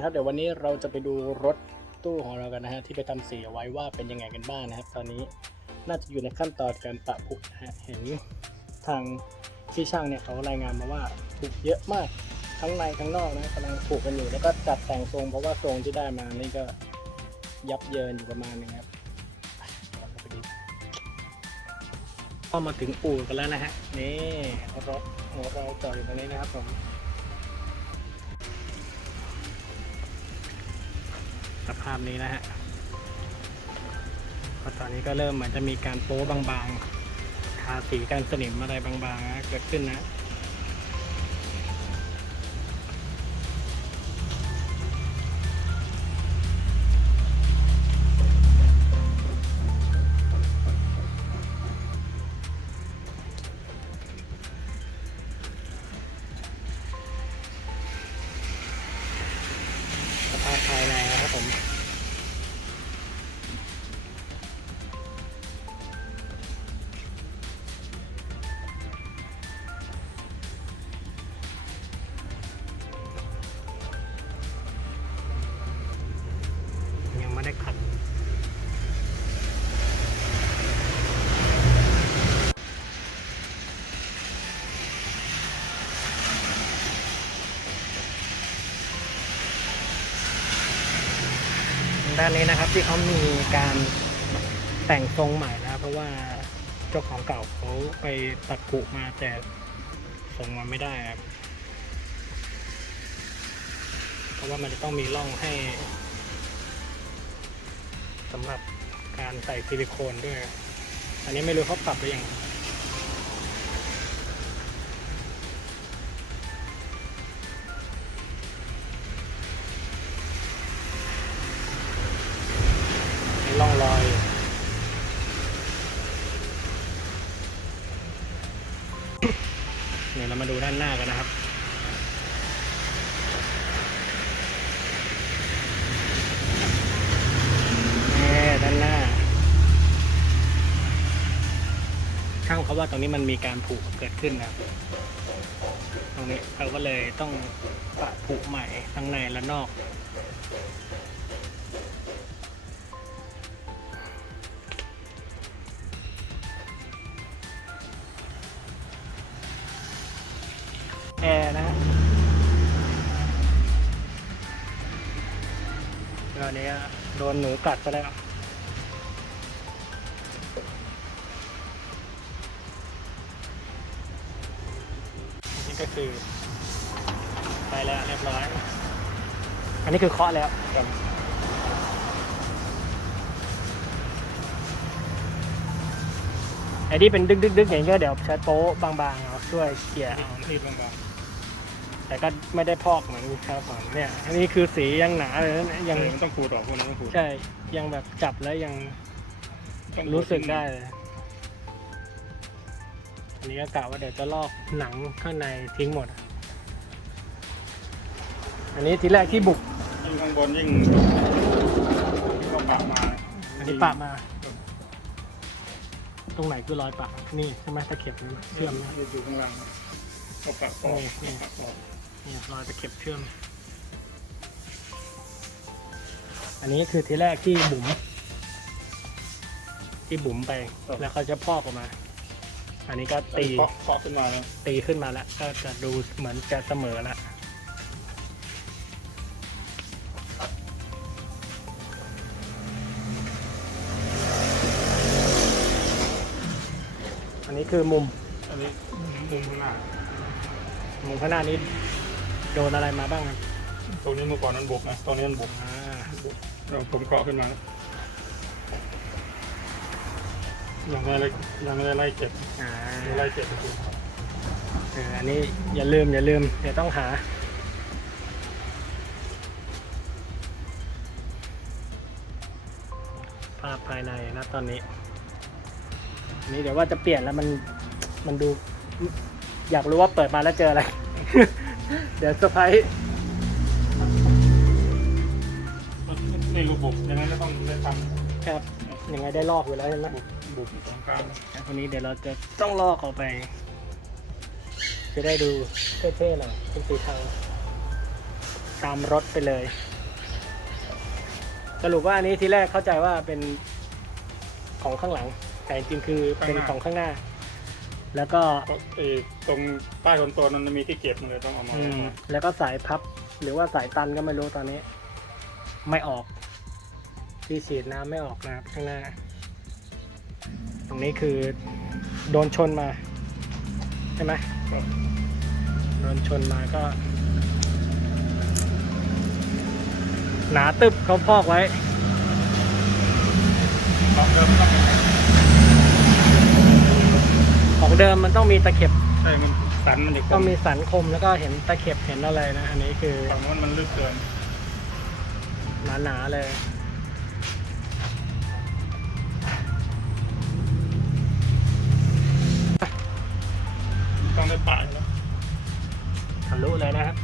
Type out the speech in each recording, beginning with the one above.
นะครับเดี๋ยววันนี้เราจะไปดูรถตู้ของเรากันนะฮะที่ไปทำสีเอาไว้ว่าเป็นยังไงกันบ้างนะครับ ตอนนี้น่าจะอยู่ในขั้นตอนการปะผุนะฮะเห็นทางที่ช่างเนี่ยเขารายงานมาว่าผุเยอะมากทั้งในทั้งนอกนะกำลังผุกันอยู่แล้วก็จัดแต่งทรงเพราะว่าทรงที่ได้มานี่ก็ยับเยินอยู่ประมาณนึงครับไปเราไปดูก็มาถึงอู่กันแล้วนะฮะนี่รถของเราจอดอยู่ตรงนี้นะครับผมาพนี้นะฮะก็ตอนนี้ก็เริ่มเหมือนจะมีการโป๊บางๆ ทาสีกันสนิมอะไรบางๆ เกิดขึ้นนะ ด้านนี้นะครับ ที่เขามีการแต่งทรงใหม่แล้วเพราะว่าเจ้าของเก่าเขาไปตัดกุมาแต่ทรงมันไม่ได้ครับเพราะว่ามันจะต้องมีร่องให้สำหรับการใส่ซิลิโคนด้วย อันนี้ไม่รู้เขาปรับหรือยัง เดี๋ยวเรามาดูด้านหน้ากันนะครับ ด้านหน้า ช่างเขาว่าตรงนี้มันมีการผุเกิดขึ้นนะครับ ตรงนี้เขาก็เลยต้องปะผุใหม่ทั้งในและนอก อนนี้โดนหนูกัดซะแล้วนี่ก็คือ ไปแล้วเรียบร้อย อันนี้คือเคาะแล้วครับไอ้ที่เป็นดึกดึกดึกอย่างเงี้ยเดี๋ยวใช้โต๊ะบางๆเอาช่วยเกี่ยเอารีบบาง แต่ก็ไม่ได้พอกเหมือนคราวก่อนเนี่ยอันนี้คือสียังหนาเลยนะๆยังเออมันต้องขูดออกพวกนั้นต้องขูดใช่ยังแบบจับแล้วยังต้องขูรู้สึกได้เลยอันนี้ก็กะว่าเดี๋ยวจะลอกหนังข้างในทิ้งหมดอะอันนี้ทีแรกที่บุกยิ่งข้างบนยิ่งก็ปะมา อันนี้ปะมา ตรงไหนคือรอยปะนี่ใช่ไหมตะเข็บนี่เชื่อมนะอยู่ข้างล่างก็ปะออกนี่ปะออก นี่รอยตะเข็บเชื่อม อันนี้คือทีแรกที่บุ๋มที่บุ๋มไปแล้วเขาจะพอกออกมา อันนี้ก็ตีเคาะเคาะขึ้นมาแล้วตีขึ้นมาแล้ว ก็จะดูเหมือนจะเสมอแล้วอันนี้คือมุมอันนี้มุมข้างหน้ามุมข้างหน้านี้ โดนอะไรมาบ้างครับตรงนี้เมื่อก่อนนั้นบุกนะตรงนี้มันบุกอ่าเราผมเคาะขึ้นมายังไม่ได้ยังไม่ได้ไล่เก็บอ่าไม่ไล่เก็บคือเอออันนี้อย่าลืมอย่าลืมเดี๋ยวต้องหา ภาพภายในนะตอนนี้อันนี้เดี๋ยวว่าจะเปลี่ยนแล้วมันมันดู อยากรู้ว่าเปิดมาแล้วเจออะไร เดี๋ยวเซอร์ไพรส์นี่ลูกบุกยังไงก็ต้องได้ทครับยังไงได้ลอกอยู่แล้วใช่ไหมำบุกบุกของกลางอันนี้เดี๋ยวเราจะต้องลอกออกไป จะได้ดูเท่ๆหน่อยเป็นสีเทาตามรถไปเลย สรุปว่าอันนี้ทีแรกเข้าใจว่าเป็นของข้างหลัง แต่จริงๆคือเป็นของข้างหน้า แล้วก็ก็ไอ้ตรงใต้คอนโซลมันมีที่เก็บมันเลยต้องเอามาอืมแล้วก็สายพับ หรือว่าสายตันก็ไม่รู้ตอนนี้ ไม่ออก ที่ฉีดน้ำไม่ออกนะครับข้างหน้า ตรงนี้คือ โดนชนมา ใช่ไหมก็โดนชนมาก็ หนาตึบเขาพอกไว้ ของเดิมต้อง ของ เดิมมันต้องมีตะเข็บใช่มันสันมันเด็กต้องมีสันคมแล้วก็เห็นตะเข็บเห็นอะไรนะ อันนี้คือฝั่งนู้นมันลึกเกินหนาๆเลยต้องได้ปะอยู่แล้วทะลุเลยนะครับ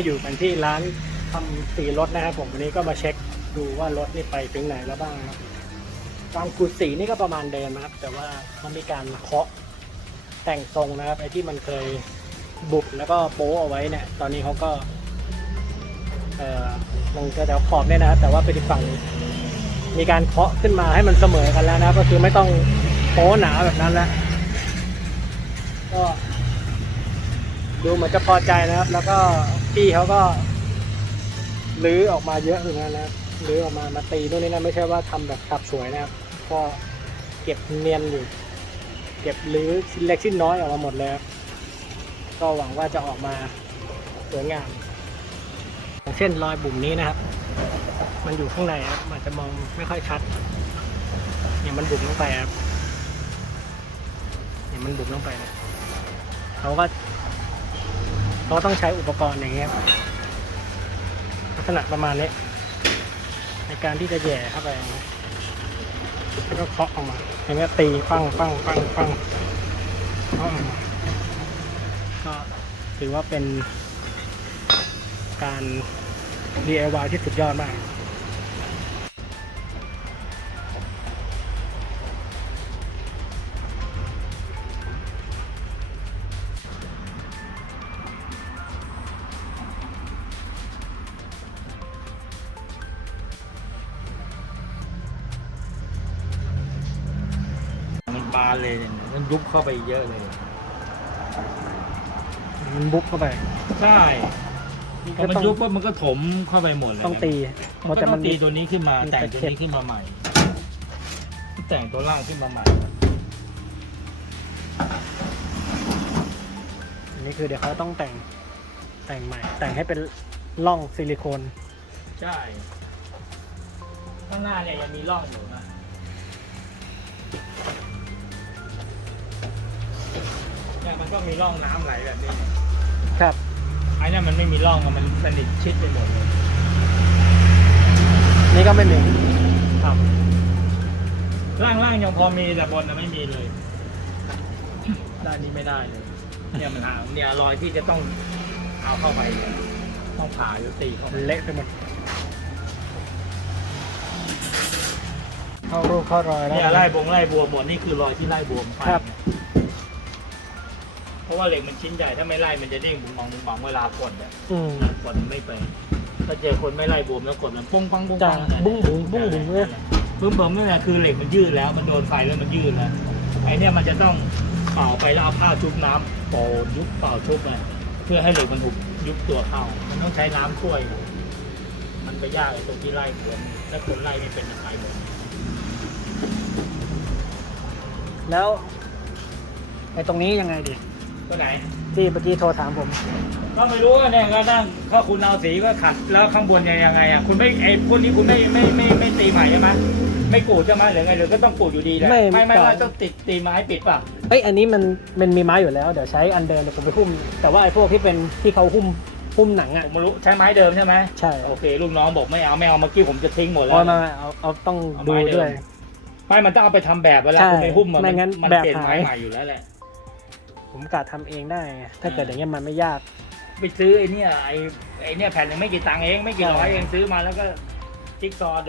มาอยู่กันที่ร้านทำสีรถนะครับ ผมวันนี้ก็มาเช็คดูว่ารถนี่ไปถึงไหนแล้วบ้างครับความขูดสีนี่ก็ประมาณเดิมนะครับ แต่ว่ามันมีการเคาะแต่งทรงนะครับไอ้ที่มันเคยบุบแล้วก็โป๊เอาไว้เนี่ย ตอนนี้เขาก็เอ่อลงแถวขอบเนี่ยนะครับ แต่ว่าเป็นฝั่งมีการเคาะขึ้นมาให้มันเสมอกันแล้วนะก็คือไม่ต้องโป๊หนาแบบนั้นแล้วก็ดูเหมือนจะพอใจนะครับ แล้วก็ พี่เขาก็ลื้อออกมาเยอะเหมือนกันนะครับลื้อออกมามาตีนู่นนี่นั่นไม่ใช่ว่าทำแบบขับสวยนะครับ ก็เก็บเนียนอยู่ เก็บลื้อชิ้นเล็กชิ้นน้อยออกมาหมดเลยครับก็หวังว่าจะออกมาสวยงามอย่างเช่นรอยบุ่มนี้นะครับ มันอยู่ข้างในครับอาจจะมองไม่ค่อยชัดเนี่ยมันบุ่มลงไปครับเนี่ยมันบุ่มลงไปเขาก็ เราต้องใช้อุปกรณ์อย่างเงี้ยลักษณะประมาณนี้ในการที่จะแย่เข้าไปนะแล้วก็เคาะออกมาเห็นไหมตีปังปังปังปังเคาะออกมาก็ถือว่าเป็นการ DIY ที่สุดยอดมากานเลยเนี่ยมันยุบเข้าไปเยอะเลย มันบุกเข้าไป ใช่นี่พก็อมันต้องยุบปุ๊บมันก็ถมเข้าไปหมดเลยต้องตีมันก็ต้องตีตัวนี้ขึ้นมามีแต่งตะตัวเข็บนี้ขึ้นมาใหม่ แต่งตัวล่างขึ้นมาใหม่ อันนี้คือเดี๋ยวเขาต้องแต่งแต่งใหม่ แต่งให้เป็นร่องซิลิโคน ใช่ ข้างหน้าเนี่ยยังมีร่องอยู่นะ เนี่ยมันก็มีร่องน้ำไหลแบบนี้ครับ ไอ้นั่นมันไม่มีร่องอะมันสนิทชิดไปหมดเลยนี่ก็ไม่มีครับล่างๆยังพอมีแต่บนน่ะไม่มีเลยด้านนี้ไม่ได้เลย เนี่ยมันหาเนี่ยรอยที่จะต้องเอาเข้าไปเนี่ยต้องผ่าหรือตีเข้าไปเละไปหมดเข้ารูปเข้ารอยแล้วเนี่ยไล่บงไล่บวมหมดนี่คือรอยที่ไล่บวมไป ครับเพ ราะว่าว่าเหล็กมันชิ้นใหญ่ถ้าไม่ไล่มันจะเด้งบุ๋งบองบุ๋งบองเวลากดอะอืมกดมันไม่เป็นถ้าเจอคนไม่ไล่บูมแล้วกดมันปุ้งปังปุ้งจ้ะปังบุ้งบุ๋งบุ้งบุ๋งเลยปุ้งบุ๋งนี่แหละคือเหล็กมันยืดแล้วมันโดนไฟแล้วมันยืดแล้วไอเนี่ยมันจะต้องเป่าไปแล้วเอาผ้าชุบน้ำโปนยุบเป่าชุบไปเพื่อให้เหล็กมันหุบยุบตัวเข้า มันต้องใช้น้ำช่วย มันไปยากไอ้ตรงที่ไล่คนถ้าคนไล่ไม่เป็นอะไรหมดแล้วไอ้ตรงนี้ยังไงดิ ก็ไหน ที่เมื่อกี้โทรถามผม ก็ไม่รู้ว่าเนี่ยก็นั่งก็คุณเอาสีก็ขัดแล้วข้างบนยังยังไงอะคุณไม่ไอ้พวกนี้คุณไม่ไม่ไม่ไม่ตีใหม่ใช่ไหมไม่กูดใช่ไหมหรือไงหรือก็ต้องกูดอยู่ดีแหละไม่ไม่ไม่เปล่าว่าต้องติดตีไม้ปิดป่ะเอ้ยอันนี้มันมันมีไม้อยู่แล้วเดี๋ยวใช้อันเดิมเดี๋ยวผมไปหุ้ม แต่ว่าไอ้พวกที่เป็นที่เขาหุ้มหุ้มหนังผอะมไม่รู้ใช้ไม้เดิมใช่ไหมใช่โอเคลูกน้องบอกไม่เอาไม่เอาเมื่อกี้ผมจะทิ้งหมดแล้ว เอามาเอาเอาต้องเอาดูไม้เดิม ด้วย ไม่มันต้องเอาไปทำแบบเวลาใช่คุณไปหุ้มอะไม่งั้นมันแบบเปลี่ยนไม้หาย ใหม่อยู่แล้วแหละ ผมกะทำเองได้ไงถ้าเกิดอย่างเงี้ยมันไม่ยาก ไปซื้อไอ้เนี่ยไอ้ไอ้เนี่ยแผ่นหนึ่งไม่กี่ตังค์เองไม่กี่ร้อยเองซื้อมาแล้วก็จิ๊กซอเดิน